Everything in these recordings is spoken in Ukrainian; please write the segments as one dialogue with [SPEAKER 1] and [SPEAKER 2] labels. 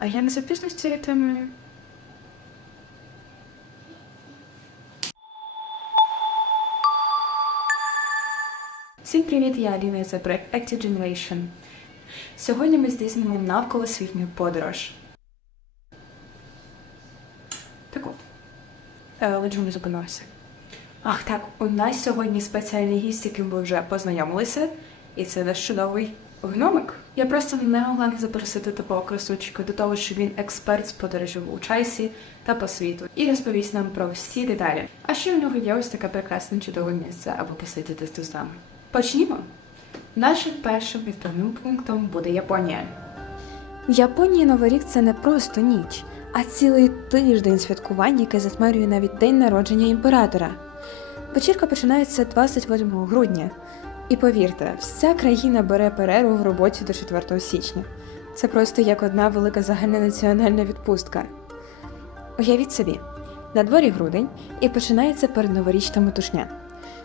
[SPEAKER 1] А я не запізно з цією темою. Всім привіт, я Аліна це проект Active Generation. Сьогодні ми здійснимо навколосвітню подорож. Так от, е, ледь не зупинилася. Ах, так, у нас сьогодні спеціальний гість, з яким ви вже познайомилися, і це наш чудовий гномик. Я просто не могла не запросити такого красунчика до того, що він експерт з подорожів у часі та по світу, і розповість нам про всі деталі. А ще у нього є ось таке прекрасне чудове місце, аби посидіти з нами. Почнімо. Нашим першим відправним пунктом буде Японія.
[SPEAKER 2] В Японії Новий рік це не просто ніч, а цілий тиждень святкувань, яке затьмарює навіть день народження імператора. Вечірка починається 28 грудня. І повірте, вся країна бере перерву в роботі до 4 січня. Це просто як одна велика загальнонаціональна відпустка. Уявіть собі, на дворі грудень і починається передноворічна метушня.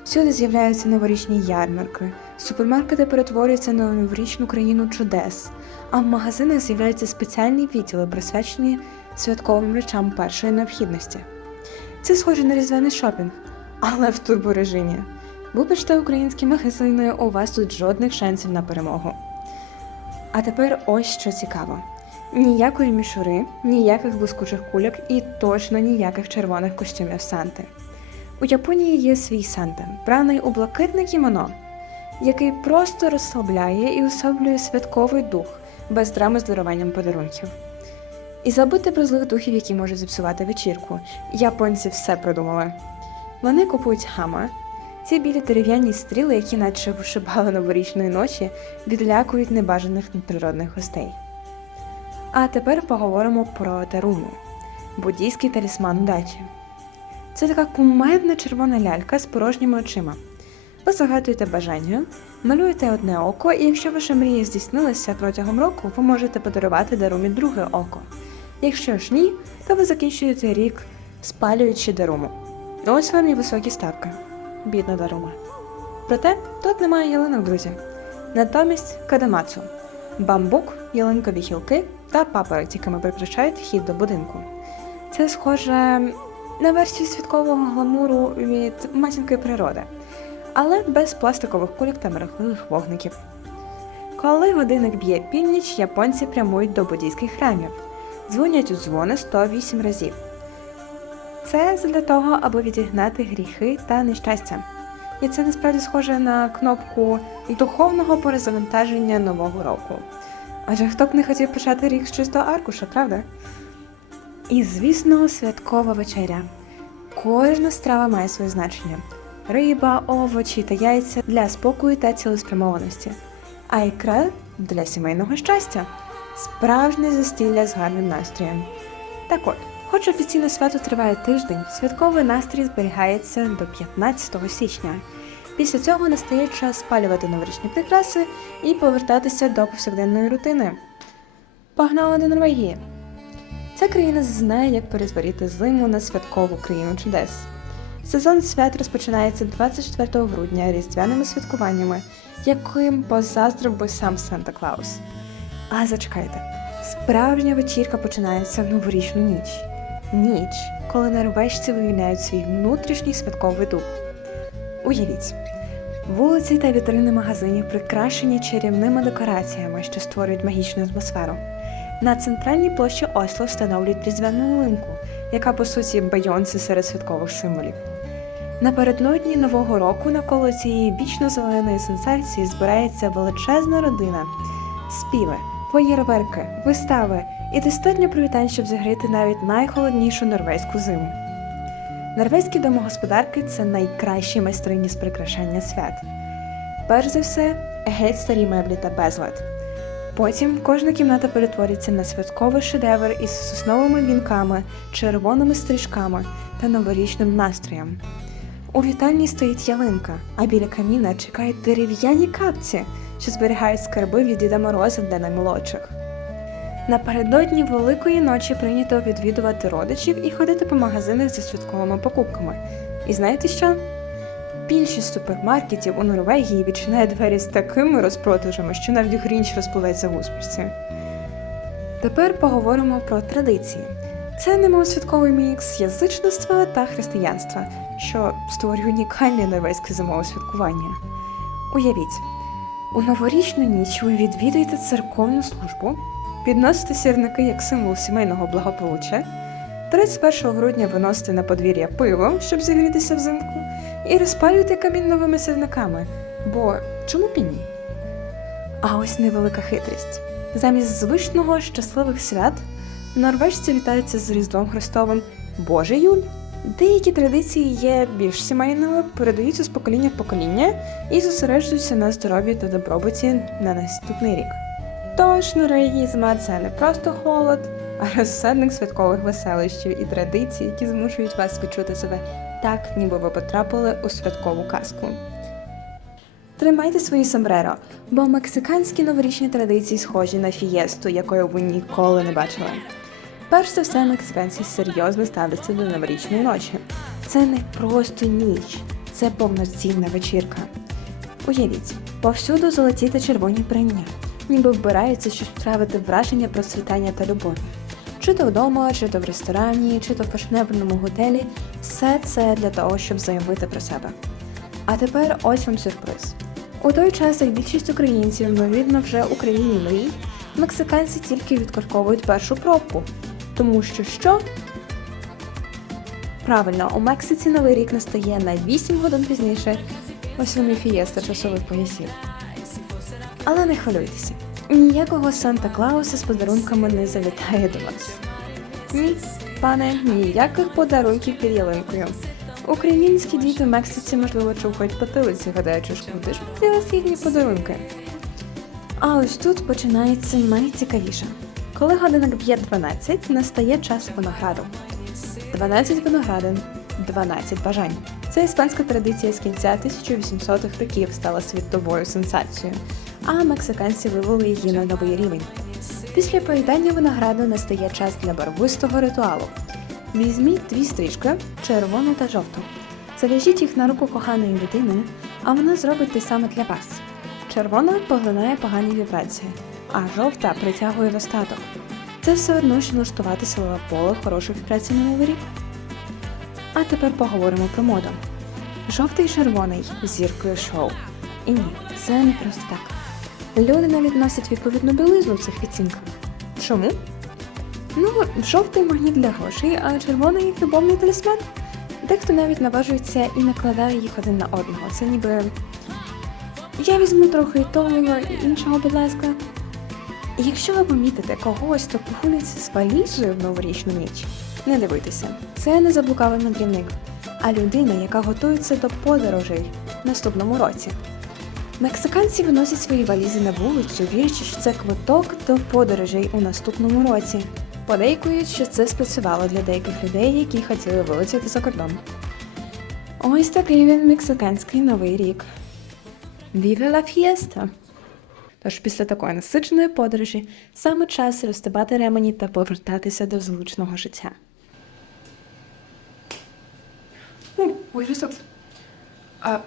[SPEAKER 2] Всюди з'являються новорічні ярмарки, супермаркети перетворюються на новорічну країну чудес, а в магазинах з'являються спеціальні відділи, присвячені святковим речам першої необхідності. Це схоже на різдвяний шопінг, але в турборежимі. Вибачте, українські магазини, у вас тут жодних шансів на перемогу. А тепер ось що цікаво: ніякої мішури, ніяких блискучих кульок і точно ніяких червоних костюмів Санти. У Японії є свій Санта, браний у блакитне кімоно, який просто розслабляє і особлює святковий дух без драми з даруванням подарунків. І забути про злих духів, які можуть зіпсувати вечірку. Японці все продумали. Вони купують хама. Ці білі дерев'яні стріли, які наче вишибали новорічної ночі, відлякують небажаних надприродних гостей. А тепер поговоримо про Таруму буддійський талісман удачі. Це така кумедна червона лялька з порожніми очима. Ви загадуєте бажання, малюєте одне око, і якщо ваша мрія здійснилася протягом року, ви можете подарувати дарумі друге око. Якщо ж ні, то ви закінчуєте рік, спалюючи даруму. Ось вам і високі ставки. Бідна дарума. Проте тут немає ялинок, друзі. Натомість кадамацу, бамбук, ялинкові гілки та папороті, якими прикрашають вхід до будинку. Це схоже на версію святкового гламуру від матінки природи, але без пластикових кульок та мерехливих вогників. Коли годинник б'є північ, японці прямують до буддійських храмів, дзвонять у дзвони 108 разів. Це для того, аби відігнати гріхи та нещастя. І це насправді схоже на кнопку духовного перезавантаження нового року. Адже хто б не хотів почати рік з чистого аркуша, правда? І, звісно, святкова вечеря. Кожна страва має своє значення: риба, овочі та яйця для спокою та цілеспрямованості, а ікра для сімейного щастя, справжнє застілля з гарним настроєм. Так от, хоч офіційне свято триває тиждень, святковий настрій зберігається до 15 січня. Після цього настає час спалювати новорічні прикраси і повертатися до повсякденної рутини. Погнали до Норвегії! Ця країна знає, як перетворити зиму на святкову країну чудес. Сезон свят розпочинається 24 грудня різдвяними святкуваннями, яким позаздрив би сам Санта Клаус. А зачекайте, справжня вечірка починається в новорічну ніч. Ніч, коли норвежці виявляють свій внутрішній святковий дух. Уявіть, вулиці та вітрини магазинів прикрашені чарівними декораціями, що створюють магічну атмосферу. На центральній площі Осло встановлюють різдвяну ялинку, яка по суті Бейонсе серед святкових символів. Напередодні Нового року навколо цієї вічно-зеленої сенсації збирається величезна родина, співи, поєрверки, вистави і достатньо привітань, щоб загріти навіть найхолоднішу норвезьку зиму. Норвезькі домогосподарки це найкращі майстрині з прикрашання свят. Перш за все, геть старі меблі та безлад. Потім кожна кімната перетворюється на святковий шедевр із сосновими вінками, червоними стрижками та новорічним настроєм. У вітальні стоїть ялинка, а біля каміна чекають дерев'яні капці, що зберігають скарби від Діда Мороза для наймолодших. Напередодні Великої ночі прийнято відвідувати родичів і ходити по магазинах зі святковими покупками. І знаєте що? Більшість супермаркетів у Норвегії відчинає двері з такими розпродажами, що навіть Грінч розпливеться в усмішці. Тепер поговоримо про традиції. Це немов святковий мікс язичництва та християнства, що створює унікальне норвезьке зимове святкування. Уявіть, у новорічну ніч ви відвідуєте церковну службу, підносите сірники як символ сімейного благополуччя, 31 грудня виносите на подвір'я пиво, щоб зігрітися взимку, і розпалюєте камін новими сірниками. Бо чому б і ні? А ось невелика хитрість. Замість звичного щасливих свят норвежці вітаються з Різдвом Христовим Божий Юль. Деякі традиції є більш сімейними, передаються з покоління в покоління і зосереджуються на здоров'ї та добробуті на наступний рік. Тож норвегії зима це не просто холод, а розсадник святкових веселищів і традицій, які змушують вас відчути себе так, ніби ви потрапили у святкову казку. Тримайте свої сомбреро, бо мексиканські новорічні традиції схожі на фієсту, якої ви ніколи не бачили. Перш за все, мексиканці серйозно ставляться до новорічної ночі. Це не просто ніч, це повноцінна вечірка. Уявіть, повсюди золоті та червоні прання, ніби вбираються, щоб справити враження про світання та любов. Чи то вдома, чи то в ресторані, чи то в фешенебельному готелі все це для того, щоб заявити про себе. А тепер ось вам сюрприз. У той час, як більшість українців, ймовірно, вже у країні мрій, мексиканці тільки відкорковують першу пробку. Тому що що? Правильно, у Мексиці новий рік настає на 8 годин пізніше, ось вам і фієста часових поясів. Але не хвилюйтеся, ніякого Санта Клауса з подарунками не завітає до вас. Ні, пане, ніяких подарунків під ялинкою. Українські діти в Мексиці, можливо, чухають потилиці, гадаючи, куди ж поділися їхні подарунки. А ось тут починається найцікавіше. Коли годинок б'є 12, настає час винограду. 12 виноградин, 12 бажань. Це іспанська традиція з кінця 1800-х років стала світовою сенсацією, а мексиканці вивели її на новий рівень. Після поїдання винограду настає час для барвистого ритуалу. Візьміть дві стрічки червону та жовту. Зав'яжіть їх на руку коханої людини, а вона зробить те саме для вас. Червона поглинає погані вібрації, а жовта притягує достаток. Це все одно, що налаштувати силове поле хороших вібрацій на рік. А тепер поговоримо про моду. Жовтий і червоний зіркою шоу. І ні, це не просто так. Люди навіть носять відповідну білизну в цих відцінках. Чому? Ну, жовтий магніт для грошей, а червоний любовний талісман. Дехто навіть наважується і накладає їх один на одного. Це ніби. Я візьму трохи того, іншого, будь ласка. Якщо ви помітите когось, хто погулиться з валізою в новорічну ніч, не дивуйтеся, це не заблукавий мандрівник, а людина, яка готується до подорожей в наступному році. Мексиканці виносять свої валізи на вулицю, вірячи, що це квиток до подорожей у наступному році. Подейкують, що це спрацювало для деяких людей, які хотіли вилетіти за кордон. Ось такий він мексиканський новий рік. Vive la fiesta! Тож після такої насиченої подорожі саме час розтибати ремені та повертатися до звучного життя.
[SPEAKER 1] Ой. А,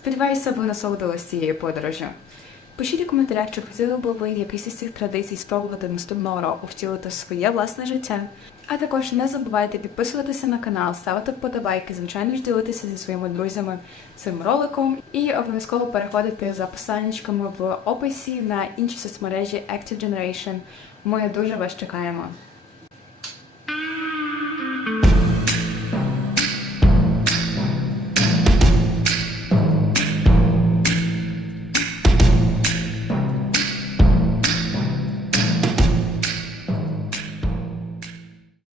[SPEAKER 1] сподіваюся, ви насолодились цією подорожю. Пишіть у коментарях, чи хотіли б ви якісь із цих традицій спробувати наступного року втілити своє власне життя. А також не забувайте підписуватися на канал, ставити вподобайки, звичайно ж ділитися зі своїми друзями цим роликом і обов'язково переходити за посиланнячками в описі на інші соцмережі Active Generation. Ми дуже вас чекаємо.